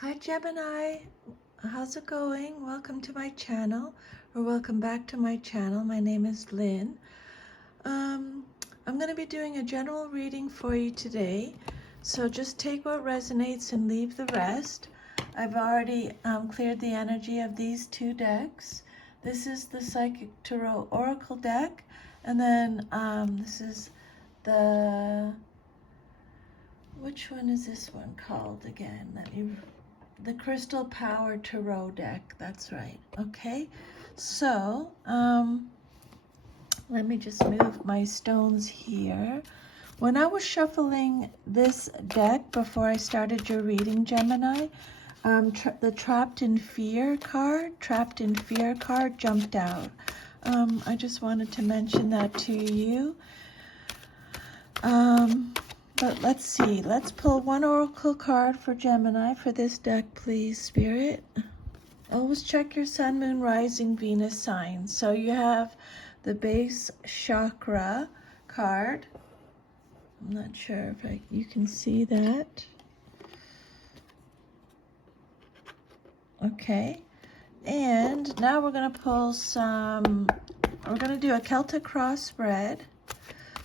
Hi Gemini, how's it going? Welcome to my channel, or welcome back to my channel. My name is Lynn. I'm going to be doing a general reading for you today, so just take what resonates and leave the rest. I've already cleared the energy of these two decks. This is the Psychic Tarot Oracle deck, and then this is the, which one is this one called again? The Crystal Power Tarot deck, that's right. Okay, so let me just move my stones here. When I was shuffling this deck before I started your reading, Gemini, the Trapped in Fear card jumped out. I just wanted to mention that to you. But let's see. Let's pull one oracle card for Gemini for this deck, please, Spirit. Always check your Sun, Moon, Rising, Venus signs. So you have the base chakra card. I'm not sure if you can see that. Okay. And now we're going to pull we're going to do a Celtic cross spread.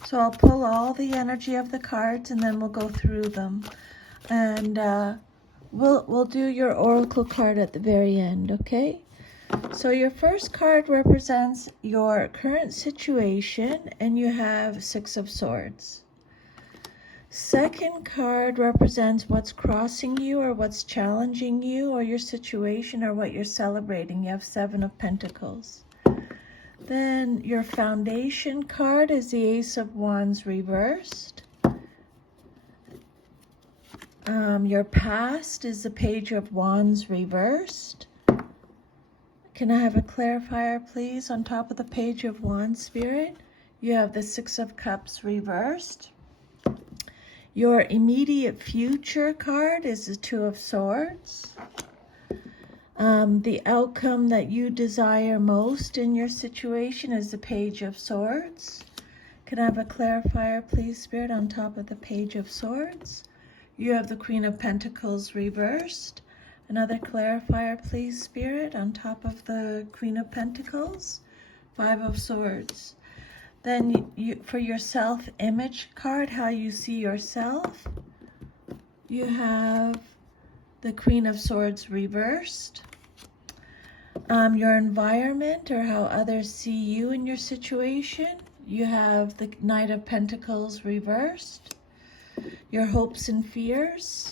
So I'll pull all the energy of the cards and then we'll go through them. And we'll do your oracle card at the very end, okay? So your first card represents your current situation and you have Six of Swords. Second card represents what's crossing you or what's challenging you or your situation or what you're celebrating. You have Seven of Pentacles. Then your foundation card is the Ace of Wands reversed. Your past is the Page of Wands reversed. Can I have a clarifier, please, on top of the Page of Wands, Spirit? You have the Six of Cups reversed. Your immediate future card is the Two of Swords. The outcome that you desire most in your situation is the Page of Swords. Can I have a clarifier, please, Spirit, on top of the Page of Swords? You have the Queen of Pentacles reversed. Another clarifier, please, Spirit, on top of the Queen of Pentacles. Five of Swords. Then for your self-image card, how you see yourself, you have the Queen of Swords reversed. Your environment or how others see you in your situation, you have the Knight of Pentacles reversed. Your hopes and fears,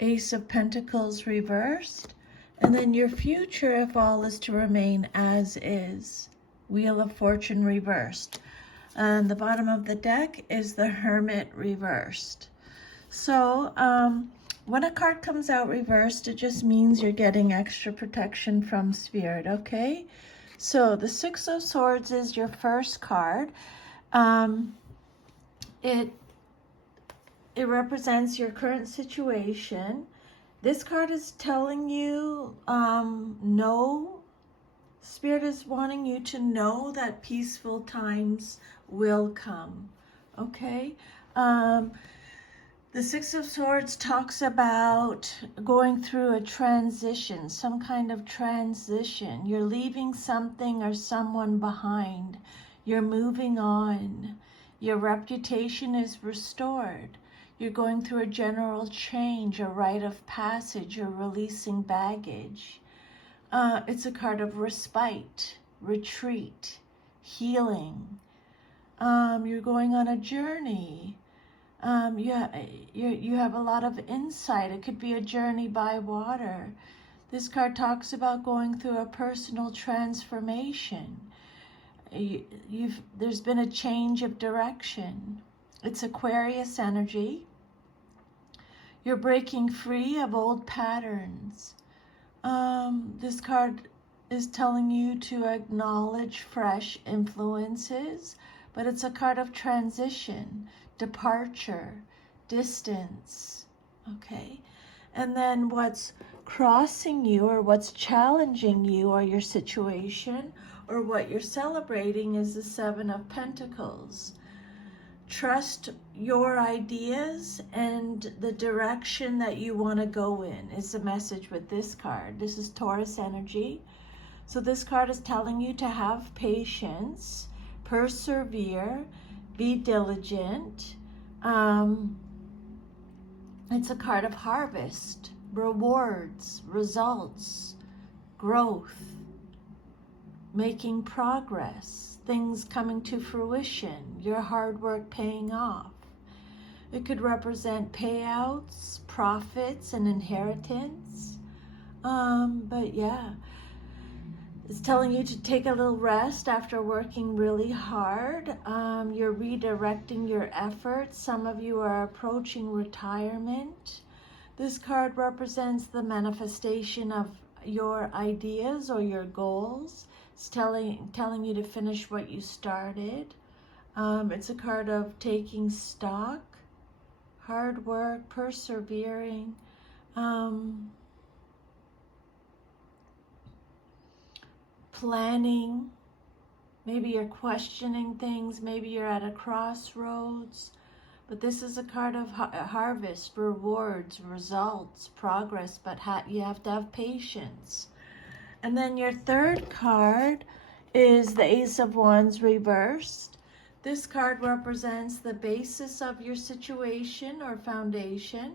Ace of Pentacles reversed. And then your future, if all is to remain as is, Wheel of Fortune reversed. And the bottom of the deck is the Hermit reversed. So when a card comes out reversed, it just means you're getting extra protection from Spirit, okay? So the Six of Swords is your first card. It represents your current situation. This card is telling you, no. Spirit is wanting you to know that peaceful times will come, okay? The Six of Swords talks about going through a transition, some kind of transition. You're leaving something or someone behind. You're moving on. Your reputation is restored. You're going through a general change, a rite of passage. You're releasing baggage. It's a card of respite, retreat, healing. You're going on a journey. You have a lot of insight. It could be a journey by water. This card talks about going through a personal transformation. There's been a change of direction. It's Aquarius energy. You're breaking free of old patterns. This card is telling you to acknowledge fresh influences, but it's a card of transition, departure, distance, okay? And then what's crossing you or what's challenging you or your situation or what you're celebrating is the Seven of Pentacles. trust your ideas and the direction that you want to go in is the message with this card. This is Taurus energy. So this card is telling you to have patience, persevere, be diligent. It's a card of harvest, rewards, results, growth, making progress, things coming to fruition, your hard work paying off. It could represent payouts, profits, and inheritance. But yeah, it's telling you to take a little rest after working really hard. You're redirecting your efforts. Some of you are approaching retirement. This card represents the manifestation of your ideas or your goals. It's telling you to finish what you started. It's a card of taking stock, hard work, persevering. Planning, maybe you're questioning things, maybe you're at a crossroads, but this is a card of harvest, rewards, results, progress, but you have to have patience. And then your third card is the Ace of Wands reversed. This card represents the basis of your situation or foundation.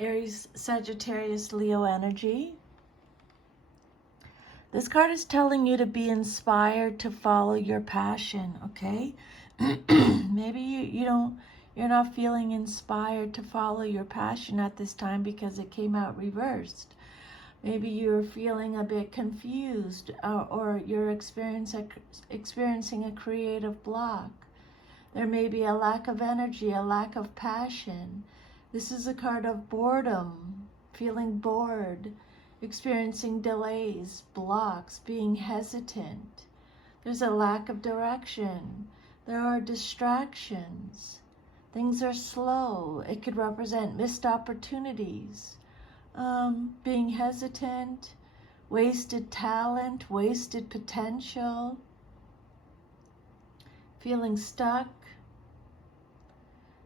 Aries, Sagittarius, Leo energy. This card is telling you to be inspired to follow your passion, okay? Maybe you're not feeling inspired to follow your passion at this time because it came out reversed. Maybe you're feeling a bit confused or you're experiencing a creative block. There may be a lack of energy, a lack of passion. This is a card of boredom, feeling bored, experiencing delays, blocks, being hesitant. There's a lack of direction. There are distractions. Things are slow. It could represent missed opportunities, being hesitant, wasted talent, wasted potential, feeling stuck,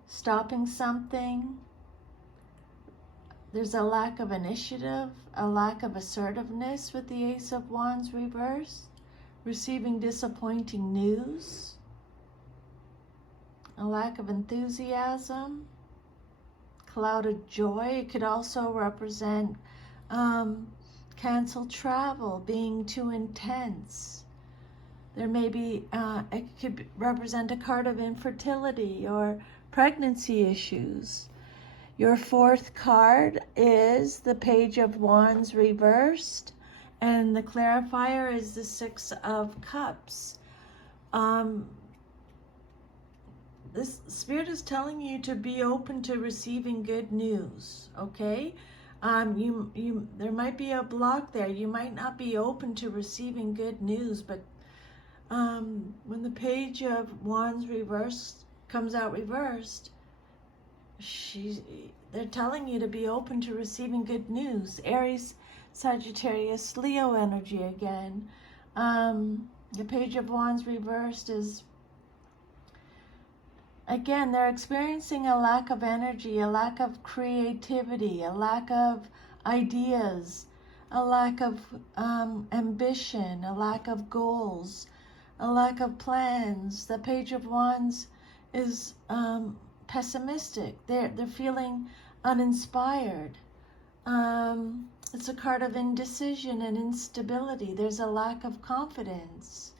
stopping something. There's a lack of initiative, a lack of assertiveness with the Ace of Wands reversed, receiving disappointing news, a lack of enthusiasm, clouded joy. It could also represent canceled travel, being too intense. There may be, it could represent a card of infertility or pregnancy issues. Your fourth card is the Page of Wands reversed, and the clarifier is the Six of Cups. This Spirit is telling you to be open to receiving good news, okay? There might be a block there. You might not be open to receiving good news, but when the Page of Wands reversed comes out reversed, they're telling you to be open to receiving good news. Aries, Sagittarius, Leo energy again. The Page of Wands reversed is, again, they're experiencing a lack of energy, a lack of creativity, a lack of ideas, a lack of ambition, a lack of goals, a lack of plans. The Page of Wands is pessimistic. They're feeling uninspired. It's a card of indecision and instability. There's a lack of confidence.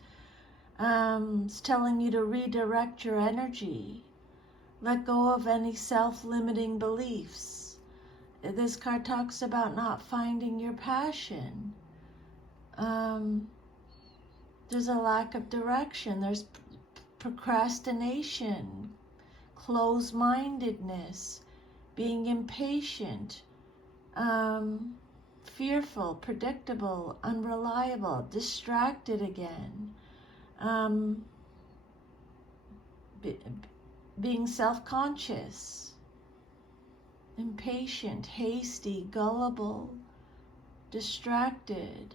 It's telling you to redirect your energy. Let go of any self-limiting beliefs. This card talks about not finding your passion. There's a lack of direction. There's procrastination, closed-mindedness, being impatient, fearful, predictable, unreliable, distracted again, being self-conscious, impatient, hasty, gullible, distracted.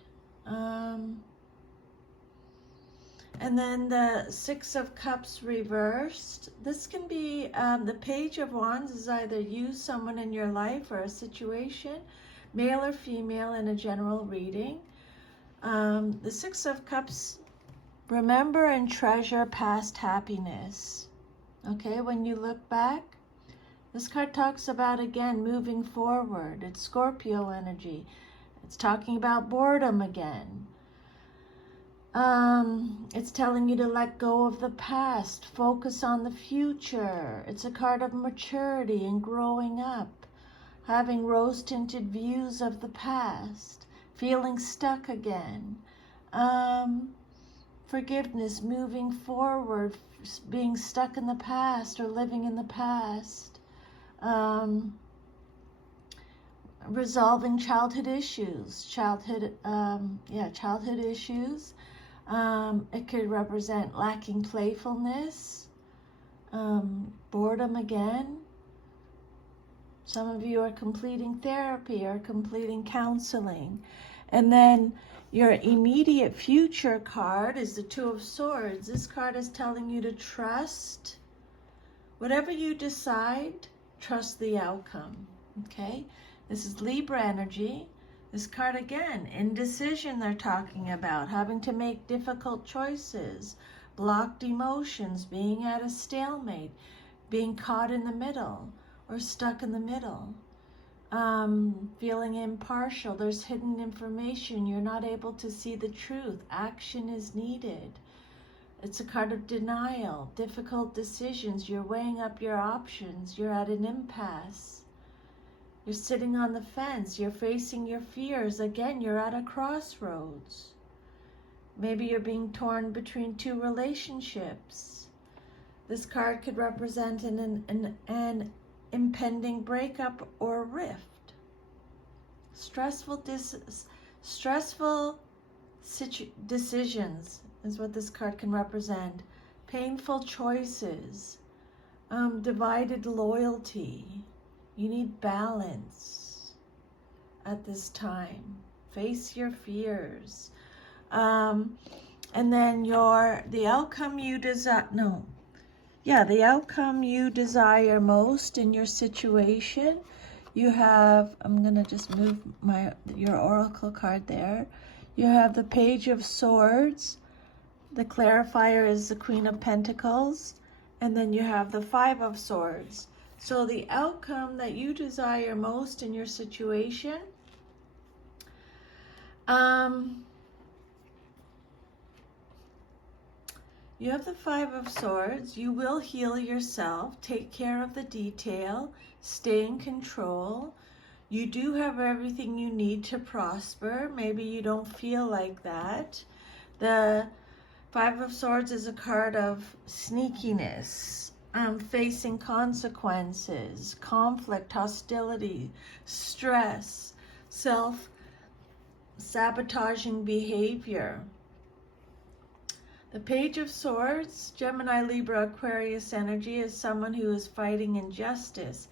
And then the Six of Cups reversed. This can be, the Page of Wands is either you, someone in your life, or a situation, male or female in a general reading. The Six of Cups, remember and treasure past happiness. Okay, when you look back, this card talks about, again, moving forward. It's Scorpio energy. It's talking about boredom again. It's telling you to let go of the past, focus on the future. It's a card of maturity and growing up, having rose-tinted views of the past, feeling stuck again. Forgiveness, moving forward, being stuck in the past or living in the past. Resolving childhood issues, childhood issues. It could represent lacking playfulness, boredom again. Some of you are completing therapy or completing counseling. And then your immediate future card is the Two of Swords. This card is telling you to trust. Whatever you decide, trust the outcome, okay? This is Libra energy. This card, again, indecision they're talking about, having to make difficult choices, blocked emotions, being at a stalemate, being caught in the middle or stuck in the middle, feeling impartial. There's hidden information. You're not able to see the truth. Action is needed. It's a card of denial, difficult decisions. You're weighing up your options. You're at an impasse. You're sitting on the fence. You're facing your fears. Again, you're at a crossroads. Maybe you're being torn between two relationships. This card could represent an impending breakup or rift. Stressful decisions is what this card can represent. Painful choices. Divided loyalty. You need balance at this time. Face your fears. And then the outcome you desire, the outcome you desire most in your situation. You have, I'm going to just move your oracle card there. You have the Page of Swords. The clarifier is the Queen of Pentacles. And then you have the Five of Swords. So the outcome that you desire most in your situation, you have the Five of Swords. You will heal yourself, take care of the detail, stay in control. You do have everything you need to prosper. Maybe you don't feel like that. The Five of Swords is a card of sneakiness. Facing consequences, conflict, hostility, stress, self-sabotaging behavior. The Page of Swords, Gemini, Libra, Aquarius energy, is someone who is fighting injustice,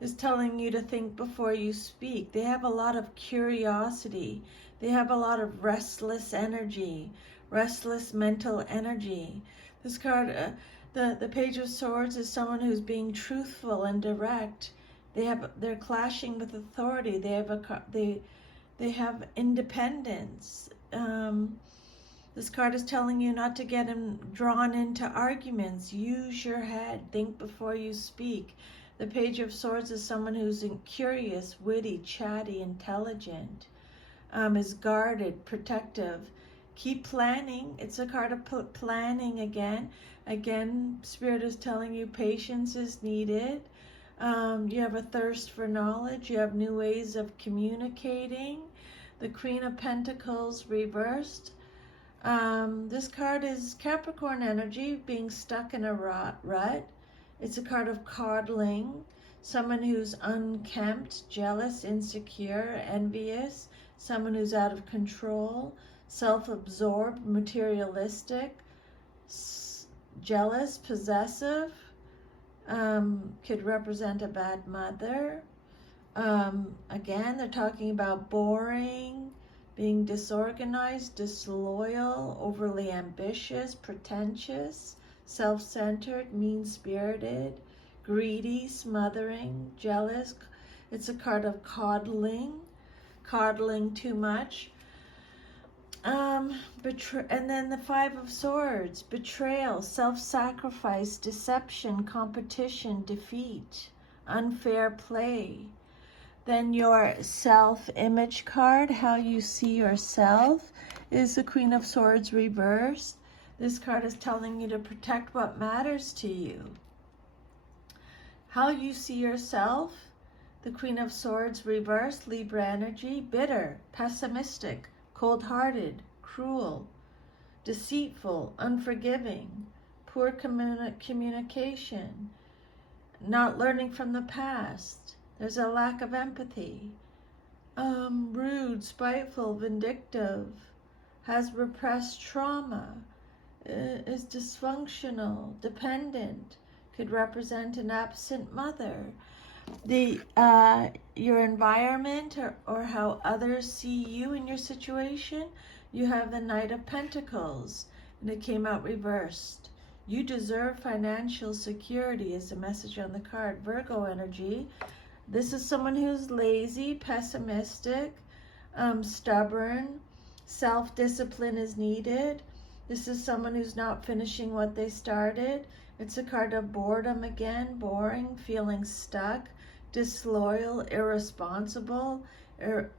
is telling you to think before you speak. They have a lot of curiosity. They have a lot of restless energy, restless mental energy. This card, the Page of Swords, is someone who's being truthful and direct. They're clashing with authority. They have independence. This card is telling you not to get drawn into arguments. Use your head. Think before you speak. The Page of Swords is someone who's curious, witty, chatty, intelligent, is guarded, protective. Keep planning. It's a card of planning again. Again, Spirit is telling you patience is needed. You have a thirst for knowledge. You have new ways of communicating. The Queen of Pentacles reversed. This card is Capricorn energy, being stuck in a rut. It's a card of coddling. Someone who's unkempt, jealous, insecure, envious. Someone who's out of control, self-absorbed, materialistic, jealous, possessive, could represent a bad mother. Again, they're talking about boring, being disorganized, disloyal, overly ambitious, pretentious, self-centered, mean-spirited, greedy, smothering, jealous. It's a card of coddling too much. And then the Five of Swords, betrayal, self-sacrifice, deception, competition, defeat, unfair play. Then your self-image card, how you see yourself, is the Queen of Swords reversed. This card is telling you to protect what matters to you. How you see yourself, the Queen of Swords reversed, Libra energy, bitter, pessimistic, cold-hearted, cruel, deceitful, unforgiving, poor communication, not learning from the past. There's a lack of empathy, rude, spiteful, vindictive, has repressed trauma, is dysfunctional, dependent, could represent an absent mother. Your environment or how others see you in your situation, you have the Knight of Pentacles, and it came out reversed. You deserve financial security is the message on the card. Virgo energy. This is someone who's lazy, pessimistic, stubborn. Self-discipline is needed. This is someone who's not finishing what they started. It's a card of boredom again, boring, feeling stuck, disloyal, irresponsible,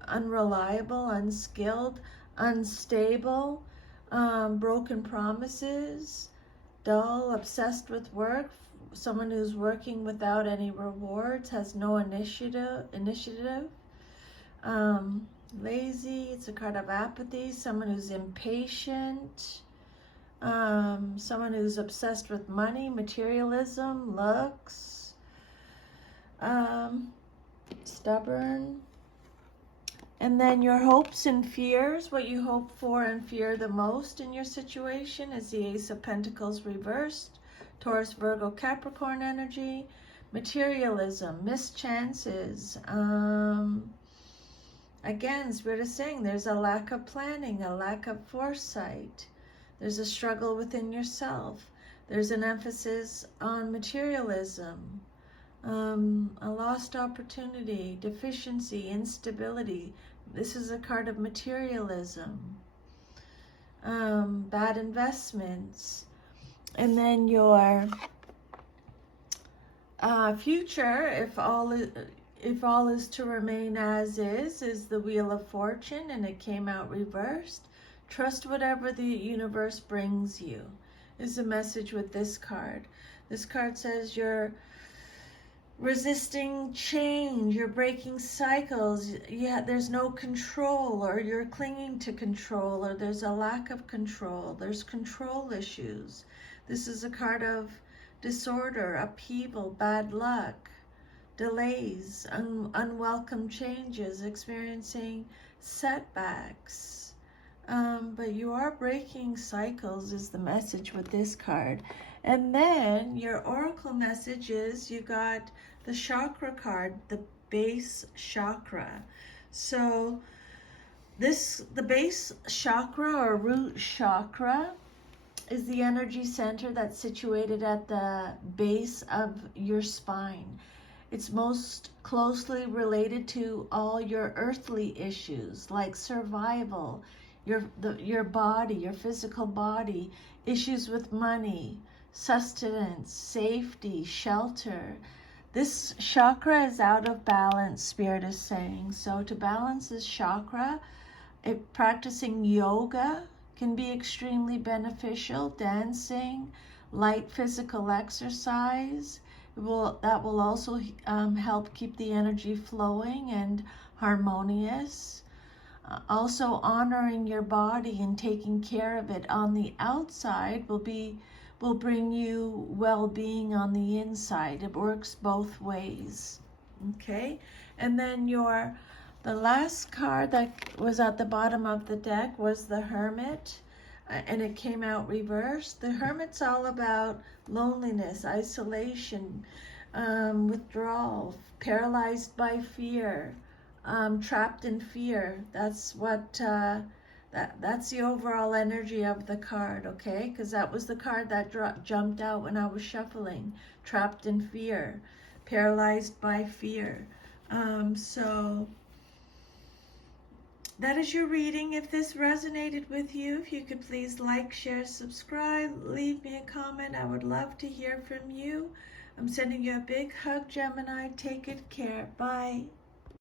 unreliable, unskilled, unstable, broken promises, dull, obsessed with work, someone who's working without any rewards, has no initiative, lazy, it's a card of apathy, someone who's impatient, someone who's obsessed with money, materialism, looks, stubborn. And then your hopes and fears, what you hope for and fear the most in your situation is the Ace of Pentacles reversed, Taurus, Virgo, Capricorn energy, materialism, missed chances. Again, Spirit is saying there's a lack of planning, a lack of foresight. There's a struggle within yourself. There's an emphasis on materialism, a lost opportunity, deficiency, instability. This is a card of materialism, bad investments. And then your future, if all is to remain as is the Wheel of Fortune, and it came out reversed. Trust whatever the universe brings you is the message with this card. This card says you're resisting change, you're breaking cycles, there's no control, or you're clinging to control, or there's a lack of control, there's control issues. This is a card of disorder, upheaval, bad luck, delays, unwelcome changes, experiencing setbacks. But you are breaking cycles is the message with this card. And then your oracle message is you got the chakra card, the base chakra. So the base chakra or root chakra is the energy center that's situated at the base of your spine. It's most closely related to all your earthly issues like survival, your body, your physical body, issues with money, sustenance, safety, shelter. This chakra is out of balance, Spirit is saying. So to balance this chakra, practicing yoga can be extremely beneficial. Dancing, light physical exercise, that will also help keep the energy flowing and harmonious. Also honoring your body and taking care of it on the outside will bring you well-being on the inside. It works both ways. Okay? And then the last card that was at the bottom of the deck was the Hermit, and it came out reversed. The Hermit's all about loneliness, isolation, withdrawal, paralyzed by fear, trapped in fear. That's what that's the overall energy of the card, okay? Because that was the card that jumped out when I was shuffling. Trapped in fear, paralyzed by fear. So that is your reading. If this resonated with you, if you could please like, share, subscribe, leave me a comment. I would love to hear from you. I'm sending you a big hug, Gemini. Take good care. Bye.